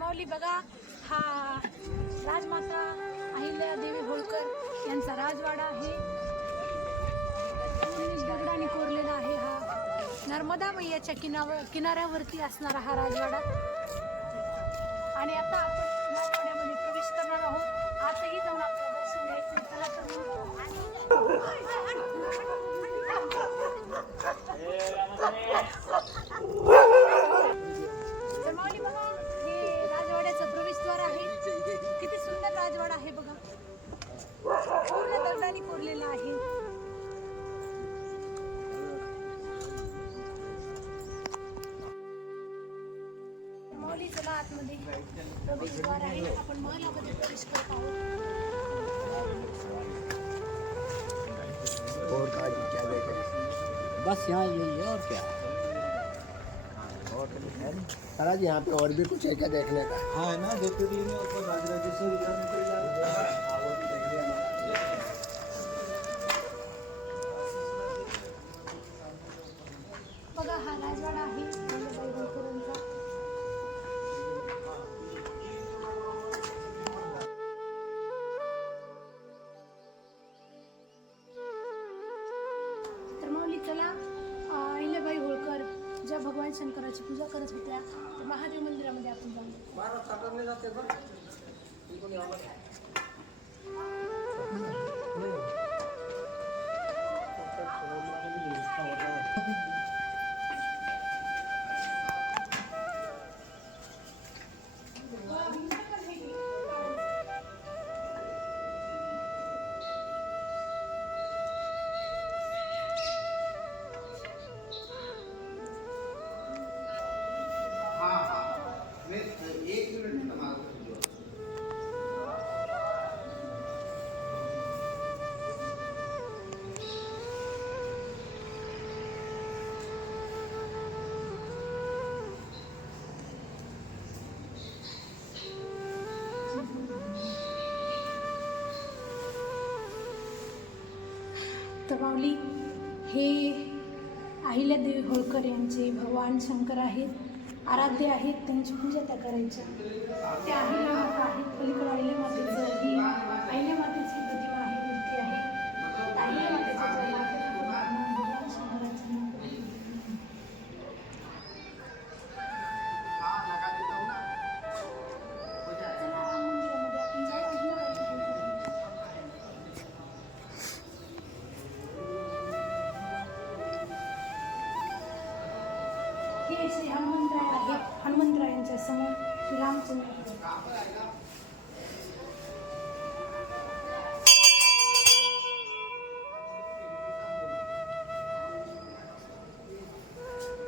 माऊली बघा, हा राजमाता अहिल्यादेवी होळकर यांचा राजवाडा आहे. दगडाने कोरलेला आहे. हा नर्मदा मैयाच्या किनाऱ्यावरती असणारा हा राजवाडा. आणि आता आपण राजवाड्यामध्ये प्रवेश करणार आहोत. आताही जाऊन आपल्याला दर्शन घ्यायचं. चला तर माऊली बघा, हे राजवाड्याचं प्रवेशद्वार आहे. किती सुंदर राजवाडा आहे बघा, पूर्ण दगडाने कोरलेला आहे. माऊली चला आतमध्ये प्रवेशद्वार आहे. आपण महलामध्ये प्रवेश करत आहोत. और क्या देखें, बस यहाँ यही है और क्या और सर जी यहाँ पे और भी कुछ है क्या देखने का? हाँ है ना, ज्योतिर्लिंग ऊपर राजराजेश्वरी बघा, हा राजवाडा आहे अहिल्याबाई होळकरांचा. तर माऊली चला, अहिल्याबाई होळकर ज्या भगवान शंकराची पूजा करत होत्या त्या महादेव मंदिरामध्ये आपण जाऊ. तर माऊली, हे अहिल्यादेवी होळकर यांचे भगवान शंकर आहेत, आराध्य आहेत. त्यांची पूजा त्या करायच्या. त्या अहिल्या माता आहेत. पलीकडे अहिल्या मातेचं ही अहिल्या मातेची प्रतिमा आहे, मूर्ती आहे. अहिल्या मातेच्या भगवान शंकराचं नाव. हे श्री हनुमंतराय आहेत. हनुमंतरायांच्या समोर श्री रामचंद्र आहेत.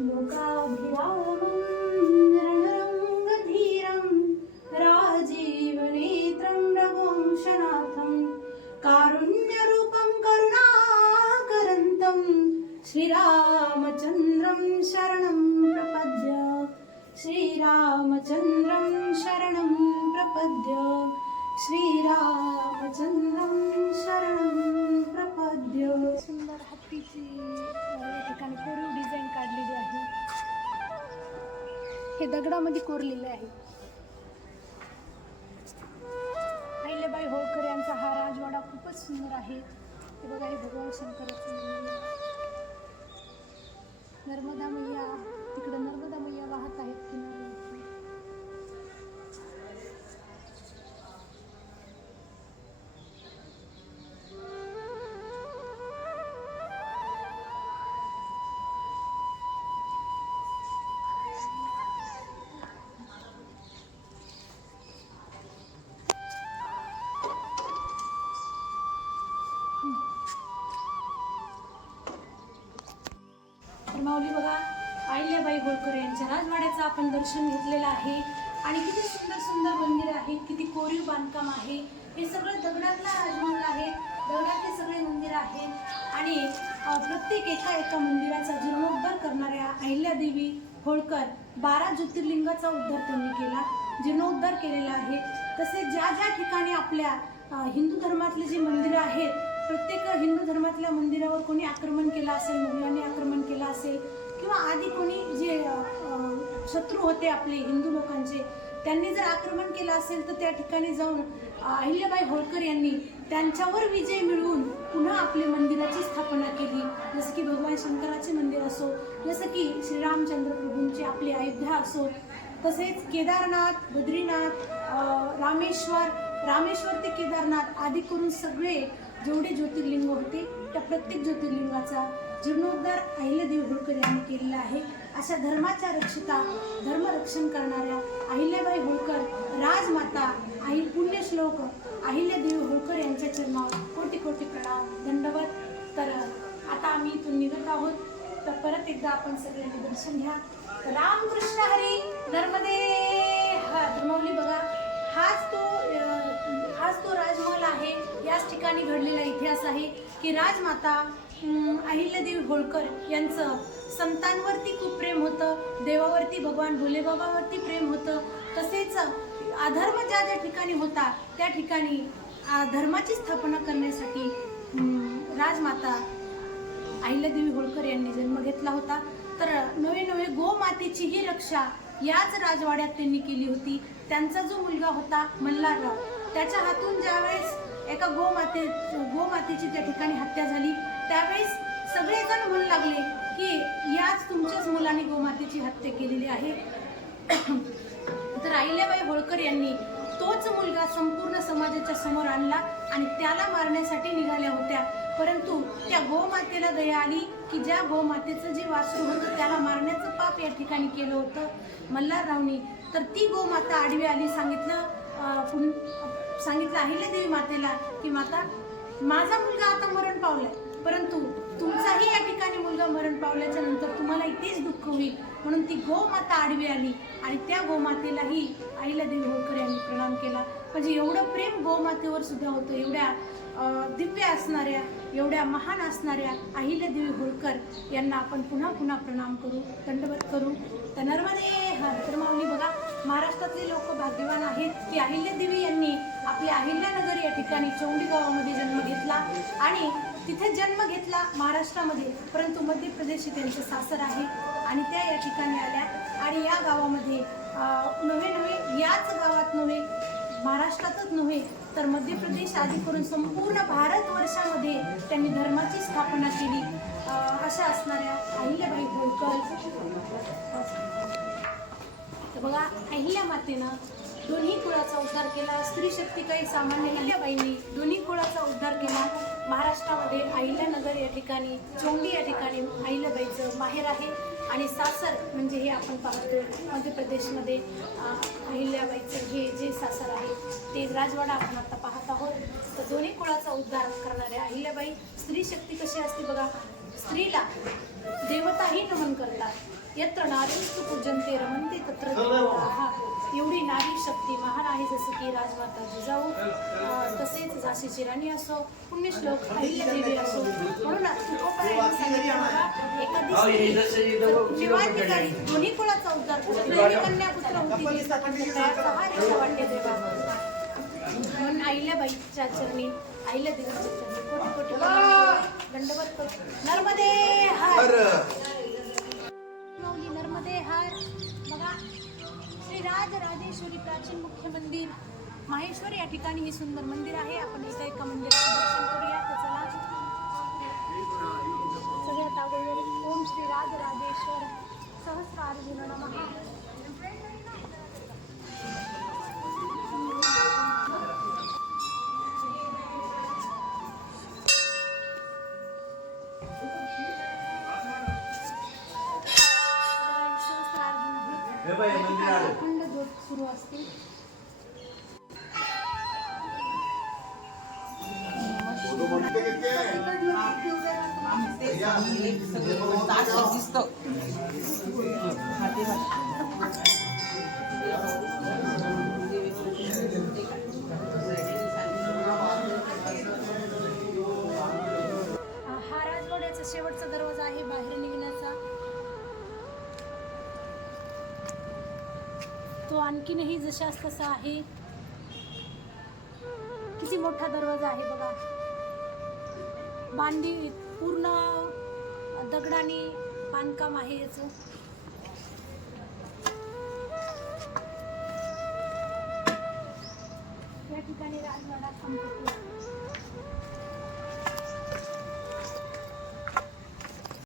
लोकाभिरामं रणरंगधीरं राजीवनेत्रं रघुवंशनाथं कारुण्यरूपं करुणाकरन्तं श्रीरामचन्द्रं शरणं प्रपद्य. श्रीरामचन्द्रं शरणं प्रपद्य. श्रीरामचन्द्रं शरणं प्रपद्य. सुंदर हत्तीची या ठिकाणी कोरीव डिझाईन काढलेली आहे. हे दगडामध्ये कोरलेले आहे. अहिल्याबाई होळकर यांचा हा राजवाडा खूपच सुंदर आहे. हे बघा, हे भगवान शंकराचं मंदिर. नर्मदा मैया, तिकडे नर्मदा मैया वाहत आहेत किनाऱ्यावरती. तर माऊली बघा, अहिल्याबाई होळकर यांच्या राजवाड्याचं आपण दर्शन घेतलेलं आहे. आणि किती सुंदर सुंदर मंदिर आहे, किती कोरीव बांधकाम आहे. हे सगळं दगडातला राजमहल आहे, दगडातले सगळे मंदिर आहेत. आणि प्रत्येक एका मंदिराचा जीर्णोद्धार करणाऱ्या अहिल्यादेवी होळकर 12 ज्योतिर्लिंगाचा उद्धार त्यांनी केला, जीर्णोद्धार केलेला आहे. तसेच ज्या ज्या ठिकाणी आपल्या हिंदू धर्मातले जे मंदिरं आहेत, प्रत्येक हिंदू धर्मातल्या मंदिरावर कोणी आक्रमण केलं असेल, मुघलांनी आक्रमण केलं असेल, किंवा आधी कोणी जे शत्रू होते आपले हिंदू लोकांचे, त्यांनी जर आक्रमण केलं असेल तर त्या ठिकाणी जाऊन अहिल्याबाई होळकर यांनी त्यांच्यावर विजय मिळवून पुन्हा आपल्या मंदिराची स्थापना केली. जसं की भगवान शंकराचे मंदिर असो, जसं की श्रीरामचंद्र प्रभूंची आपली अयोध्या असो, तसेच केदारनाथ, बद्रीनाथ, रामेश्वर ते केदारनाथ आदी करून सगळे जेवढे ज्योतिर्लिंग होते त्या प्रत्येक ज्योतिर्लिंगाचा जीर्णोद्धार अहिल्यादेवी होळकर यांनी केलेला आहे. अशा धर्माच्या रक्षिता, धर्मरक्षण करणाऱ्या अहिल्याबाई होळकर राजमाता पुण्यश्लोक अहिल्यादेवी होळकर यांच्या चरणावर कोटी कोटी प्रणाम, दंडवत. तर आता आम्ही इथून निघत आहोत. तर परत एकदा आपण सगळ्यांनी दर्शन घ्या. रामकृष्ण हरी. नर्मदे धर्मावली बघा, हाच तो राजमहल आहे. याच ठिकाणी घडलेला इतिहास आहे की राजमाता अहिल्यादेवी होळकर यांचं संतांवरती खूप प्रेम होतं, देवावरती भगवान भोलेबाबावरती प्रेम होतं. तसेच अधर्म ज्या ज्या ठिकाणी होता त्या ठिकाणी धर्माची स्थापना करण्यासाठी राजमाता अहिल्यादेवी होळकर यांनी जन्म घेतला होता. तर नवे गोमातेचीही रक्षा याच राजवाड्यात त्यांनी केली होती. त्यांचा जो मुलगा होता मल्हारराव, त्याच्या हातून ज्यावेळेस एका गोमातेची त्या ठिकाणी हत्या झाली त्यावेळेस सगळेजण म्हणू लागले की याच तुमच्याच मुलाने गोमातेची हत्या केलेली आहे. तर अहिल्याबाई होळकर यांनी तोच मुलगा संपूर्ण समाजाच्या समोर आणला आणि त्याला मारण्यासाठी निघाल्या होत्या. परंतु त्या गोमातेला दया आली की ज्या गोमातेचं जे वासरू होतं त्याला मारण्याचं पाप या ठिकाणी केलं होतं मल्हाररावनी. तर ती गोमाता आडवी आली. सांगितलं अहिल्यादेवी मातेला की माता, माझा मुलगा आता मरण पावलाय, परंतु तुमचाही या ठिकाणी मुलगा मरण पावल्याच्या नंतर तुम्हाला इथेच दुःख होईल. म्हणून ती गोमाता आडवी आली आणि त्या गोमातेलाही अहिल्यादेवी होळकर यांनी प्रणाम केला. म्हणजे एवढं प्रेम गोमातेवर सुद्धा होतं. एवढ्या दिव्य असणाऱ्या, एवढ्या महान असणाऱ्या अहिल्यादेवी होळकर यांना आपण पुन्हा पुन्हा प्रणाम करू, दंडवत करू. तर नर्मदे तर माऊली बघा, महाराष्ट्रातले लोक भाग्यवान आहेत की अहिल्यादेवी यांनी आपल्या अहिल्यानगर या ठिकाणी चौंडी गावामध्ये जन्म घेतला आणि तिथे जन्म घेतला महाराष्ट्रामध्ये, परंतु मध्य प्रदेश त्यांचं सासर आहे आणि त्या या ठिकाणी आल्या आणि या गावामध्ये नवे याच गावात नव्हे, महाराष्ट्रातच नव्हे तर मध्य प्रदेश आदी करून संपूर्ण भारतवर्षामध्ये त्यांनी धर्माची स्थापना केली. अशा असणाऱ्या अहिल्याबाई होळकर. तर बघा, अहिल्या मातेनं दोन्ही कुळाचा उद्धार केला. स्त्री शक्ती काही सामान्य अहिल्याबाईंनी दोन्ही कुळाचा उद्धार केला. महाराष्ट्रामध्ये अहिल्यानगर या ठिकाणी, चौंडी या ठिकाणी अहिल्याबाईचं माहेर आहे आणि सासर म्हणजे हे आपण पाहतो मध्य प्रदेशमध्ये अहिल्याबाईचं हे जे सासर आहे ते राजवाडा आपण आता पाहत आहोत. तर दोन्ही कुळाचा उद्धार करणाऱ्या अहिल्याबाई. स्त्री शक्ती कशी असते बघा, स्त्रीला देवताही नमन करतात. यत्र नारीस्तु पूजन्ते रमन्ते तत्र देवताः. एवढी नारी शक्ती महान आहे. जसं की राजमाता जिजाऊ, तसेच झाशीची राणी असो, पुण्यश्लोक अहिल्यादेवी असो. म्हणून तुकोबारायांनी सांगितलं बघा, एखादी जीवाधिकारी दोन्ही कुळाचा उद्धार करते. दोन्ही कन्या पुत्र होती सहा वाटे देवा. म्हणून अहिल्याबाईच्या चरणी, अहिल्यादेवीच्या चरणी कोटी कोटी दंडवत करू. नर्मदे हर. नर्मदे हर. बघा, श्री राजेश्वरी प्राचीन मुख्य मंदिर माहेश्वर या ठिकाणी हे सुंदर मंदिर आहे. आपण इथे एका मंदिराचं दर्शन करूया. तर चला सगळ्यात अगोदर ओम श्री राजेश्वर सहस्रार्जुन नमः. अखंड ज्योत सुरू असते. हा राजवाड्याचा शेवटचा दरवाजा आहे बाहेर निघण्याचा. तो आणखीनही जशाच तसा आहे. किती मोठा दरवाजा आहे बघा. बांधणी पूर्ण दगडाने बांधकाम आहे याचं. राजवाडा संपतो.